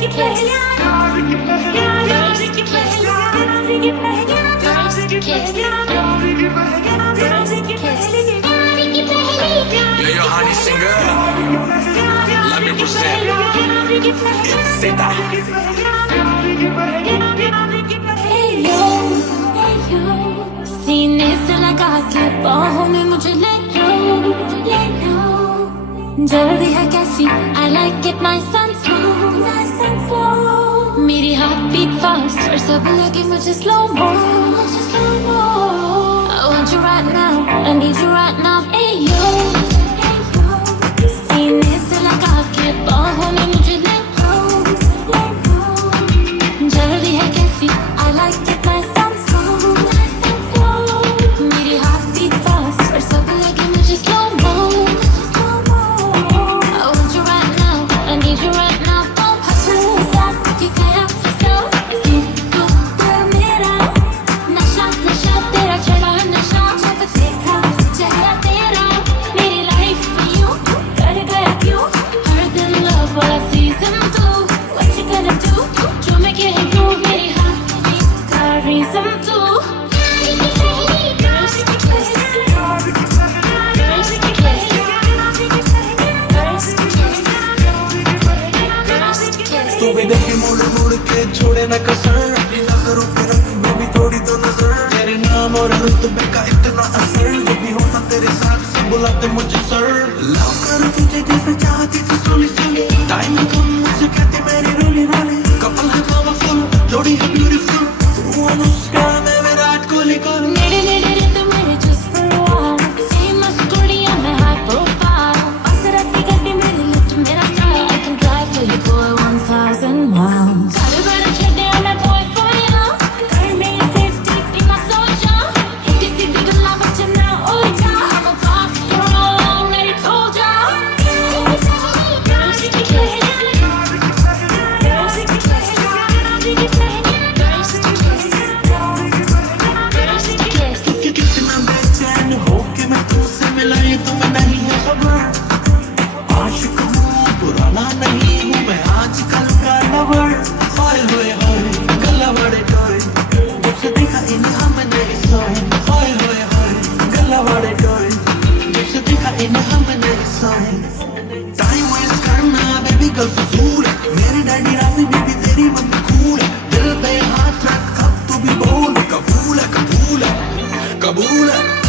You're your honey singer. Let me present. It's Zeta. सीने से लगा के बाहों में मुझे ले लो जल्दी है कैसी I like it nice and slow मेरी heart beat fast और सब लगे मुझे slow mo I want you right now I need you right now hey yo सीने से लगा के बाहों में मुझे ले लो जल्दी है कैसी I like it nice and slow मेरी heart beat fast और सब लगे मुझे slow mo I want you right now I need you right now hustle stop कि गया फिसल तू मेरा नशा नशा तेरा चढ़ा नशा जब देखा चेहरा तेरा मेरी life में यूं कर गया क्यों हर दिन love वाला season 2 what you gonna do जो मैं कह दूँ मेरी heart beat का reason 2 तू भी देखे मुड़ मुड़ के छोड़े न कसर अपनी नजरों पे रख बेबी थोड़ी तो नजर तेरे नाम और रुतबे का इतना असर जब भी होता तेरे साथ सब बुलाते मुझे सर लव कर तुझे जैसे चाहती थी सोनी सोनी टाइम कम मुझे कहते मेरी रोली रोली कपल है पावरफुल जोड़ी है ब्यूटीफुल तू अनुष्का मैं विराट कोहली कौन नेड़े नेड़े रहते मेरे just for a while famous कुड़ियां मैं high profile बस रखी गड्डी मेरी लिफ्ट मेरा style I can drive for you boy 1000 miles घर घर छड़े मैं boy for you कर मेरी safety be my soldier हिट सीधी गल्ला बचना ओ जा I'm a boss girl already told ya girls kiss कि कितना बेचैन हो के मैं तुझसे मिला ये तुम्हें नहीं है खबर आशिक हूँ पुराना नहीं हूँ मैं आजकल का लवर होए होए होए गला बड़े टोए जब से देखा इन्हें हमने सोए होए होए होए गला बड़े टोए जब से देखा इन्हें हमने सोए टाइम वेस्ट करना बेबी गर्ल फजूल है मेरी डैडी राजी बेबी तेरी मम्मी कूल है दिल पे हाथ रख अब तू भी बोल कबूल है कबूल है कबूल है